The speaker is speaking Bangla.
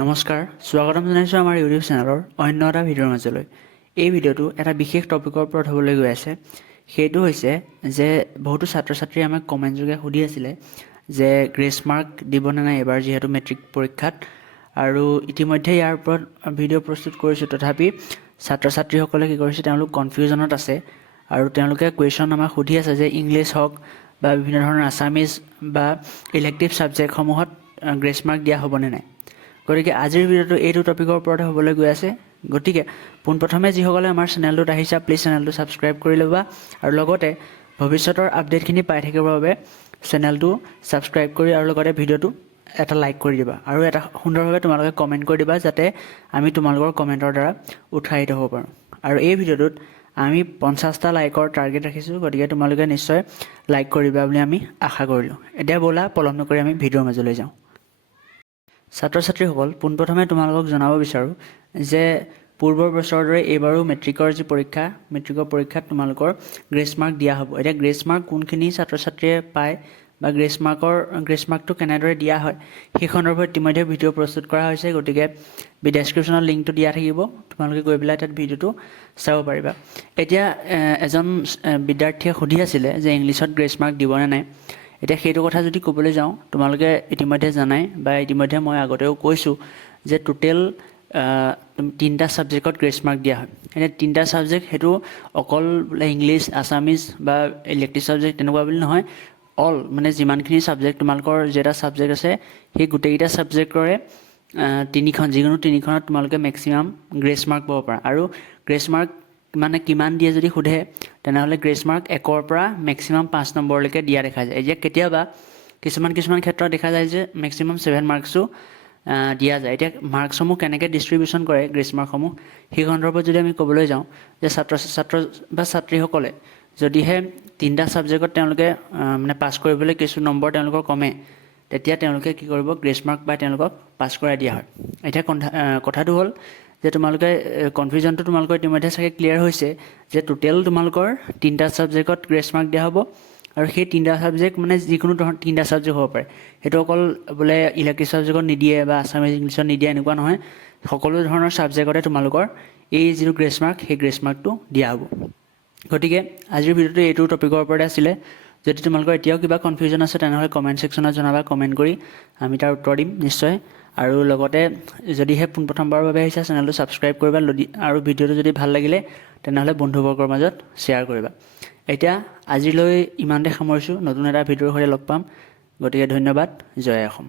নমস্কাৰ স্বাগতম জনাইছোঁ আমাৰ ইউটিউব চেনেলৰ অন্য এটা ভিডিঅ'ৰ মাজলৈ। এই ভিডিঅ'টো এটা বিশেষ টপিকৰ ওপৰত হ'বলৈ গৈ আছে। সেইটো হৈছে যে বহুতো ছাত্ৰ ছাত্ৰীয়ে আমাক কমেণ্ট যোগে সুধি আছিলে যে গ্ৰেছ মাৰ্ক দিবনে নাই এইবাৰ যিহেতু মেট্ৰিক পৰীক্ষাত। আৰু ইতিমধ্যে ইয়াৰ ওপৰত ভিডিঅ' প্ৰস্তুত কৰিছোঁ। তথাপি ছাত্ৰ ছাত্ৰীসকলে কি কৰিছে তেওঁলোক কনফিউজনত আছে। আৰু তেওঁলোকে কুৱেশ্যন আমাক সুধি আছে যে ইংলিছ হওক বা বিভিন্ন ধৰণৰ আছামিজ বা ইলেক্টিভ ছাবজেক্টসমূহত গ্ৰেছ মাৰ্ক দিয়া হ'বনে নাই। গতিকে আজিৰ ভিডিঅ'টো এইটো টপিকৰ ওপৰতে হ'বলৈ গৈ আছে। গতিকে, পোনপ্ৰথমে যিসকলে আমাৰ চেনেলটোত আহিছা প্লিজ চেনেলটো ছাবস্ক্ৰাইব কৰি ল'বা। আৰু লগতে, ভৱিষ্যতৰ আপডেটখিনি পাই থাকিবৰ বাবে চেনেলটো ছাবস্ক্ৰাইব কৰি আৰু লগতে ভিডিঅ'টো এটা লাইক কৰি দিবা। আৰু এটা সুন্দৰভাৱে তোমালোকে কমেণ্ট কৰি দিবা যাতে আমি তোমালোকৰ কমেণ্টৰ দ্বাৰা উৎসাহিত হ'ব পাৰোঁ। আৰু এই ভিডিঅ'টোত আমি পঞ্চাছটা লাইকৰ টাৰ্গেট ৰাখিছোঁ, গতিকে তোমালোকে নিশ্চয় লাইক কৰিবা বুলি আমি আশা কৰিলোঁ। এতিয়া ব'লা পলম নকৰি আমি ভিডিঅ'ৰ মাজলৈ যাওঁ। ছাত্ৰ ছাত্ৰীসকল পোনপ্ৰথমে তোমালোকক জনাব বিচাৰোঁ যে পূৰ্বৰ বছৰৰ দৰে এইবাৰো মেট্ৰিকৰ যি পৰীক্ষা মেট্ৰিকৰ পৰীক্ষাত তোমালোকৰ গ্ৰেছ মাৰ্ক দিয়া হ'ব। এতিয়া গ্ৰেছ মাৰ্ক কোনখিনি ছাত্ৰ ছাত্ৰীয়ে পায় বা গ্ৰেছ মাৰ্কৰ গ্ৰেছ মাৰ্কটো কেনেদৰে দিয়া হয় সেই সন্দৰ্ভত ইতিমধ্যে ভিডিঅ' প্ৰস্তুত কৰা হৈছে গতিকে ডেছক্ৰিপশ্যনত লিংকটো দিয়া থাকিব। তোমালোকে গৈ পেলাই তাত ভিডিঅ'টো চাব পাৰিবা। এতিয়া এজন বিদ্যাৰ্থীয়ে সুধি আছিলে যে ইংলিছত গ্ৰেছ মাৰ্ক দিবনে নাই। এতিয়া সেইটো কথা যদি ক'বলৈ যাওঁ, তোমালোকে ইতিমধ্যে জানাই বা ইতিমধ্যে মই আগতেও কৈছোঁ যে টোটেল তিনিটা ছাবজেক্টত গ্ৰেছ মাৰ্ক দিয়া হয়। এতিয়া তিনিটা ছাবজেক্ট সেইটো অকল বোলে ইংলিছ আছামিজ বা ইলেক্টিভ ছাবজেক্ট তেনেকুৱা বুলি নহয় অল মানে যিমানখিনি ছাবজেক্ট তোমালোকৰ যেটা ছাবজেক্ট আছে, সেই গোটেইকেইটা ছাবজেক্টৰে তিনিখন, যিকোনো তিনিখনত তোমালোকে মেক্সিমাম গ্ৰেছ মাৰ্ক পাব পাৰা। আৰু গ্ৰেছ মাৰ্ক মানে কিমান দিয়ে যদি সোধে, তেনেহ'লে গ্ৰেছ মাৰ্ক একৰ পৰা মেক্সিমাম পাঁচ নম্বৰলৈকে দিয়া দেখা যায়। এতিয়া কেতিয়াবা কিছুমান কিছুমান ক্ষেত্ৰত দেখা যায় যে মেক্সিমাম ছেভেন মাৰ্কছো দিয়া যায়। এতিয়া মাৰ্কছসমূহ কেনেকৈ ডিষ্ট্ৰিবিউশ্যন কৰে গ্ৰেছ মাৰ্কসমূহ সেই সন্দৰ্ভত যদি আমি ক'বলৈ যাওঁ যে ছাত্ৰ ছাত্ৰ বা ছাত্ৰীসকলে যদিহে তিনিটা ছাবজেক্টত তেওঁলোকে মানে পাছ কৰিবলৈ কিছু নম্বৰ তেওঁলোকৰ কমে তেতিয়া তেওঁলোকে কি কৰিব গ্ৰেছ মাৰ্ক পাই তেওঁলোকক পাছ কৰাই দিয়া হয়। এতিয়া কথাটো হ'ল যে তোমালোকে কনফিউজনটো তোমালোকৰ ইতিমধ্যে চাগে ক্লিয়াৰ হৈছে যে টোটেল তোমালোকৰ তিনিটা ছাবজেক্টত গ্ৰেছ মাৰ্ক দিয়া হ'ব আৰু সেই তিনিটা ছাবজেক্ট মানে যিকোনো ধৰণৰ তিনিটা ছাবজেক্ট হ'ব পাৰে। সেইটো অকল বোলে ইলেক্ট্ৰিক ছাবজেক্টত নিদিয়ে বা আছামিজ ইংলিছত নিদিয়ে, এনেকুৱা নহয়। সকলো ধৰণৰ ছাবজেক্টতে তোমালোকৰ এই যিটো গ্ৰেছ মাৰ্ক সেই গ্ৰেছ মাৰ্কটো দিয়া হ'ব। গতিকে আজিৰ ভিডিঅ'টো এইটো টপিকৰ ওপৰতে আছিলে। যদি তোমালোকৰ এতিয়াও কিবা কনফিউজন আছে, তেনেহ'লে কমেণ্ট ছেকশ্যনত জনাবা কমেণ্ট কৰি আমি তাৰ উত্তৰ দিম, নিশ্চয়। আৰু লগতে, যদিহে পোনপ্ৰথমবাৰৰ বাবে আহিছা চেনেলটো ছাবস্ক্ৰাইব কৰিবা আৰু ভিডিঅ'টো যদি ভালো লাগিলে, তেনেহ'লে বন্ধুবৰ্গৰ মাজত শ্বেয়াৰ কৰিবা। এতিয়া, আজিলৈ ইমানতে সামৰিছোঁ, নতুন এটা ভিডিঅ'ৰ সৈতে লগ পাম। গতিকে ধন্যবাদ, জয় অসম।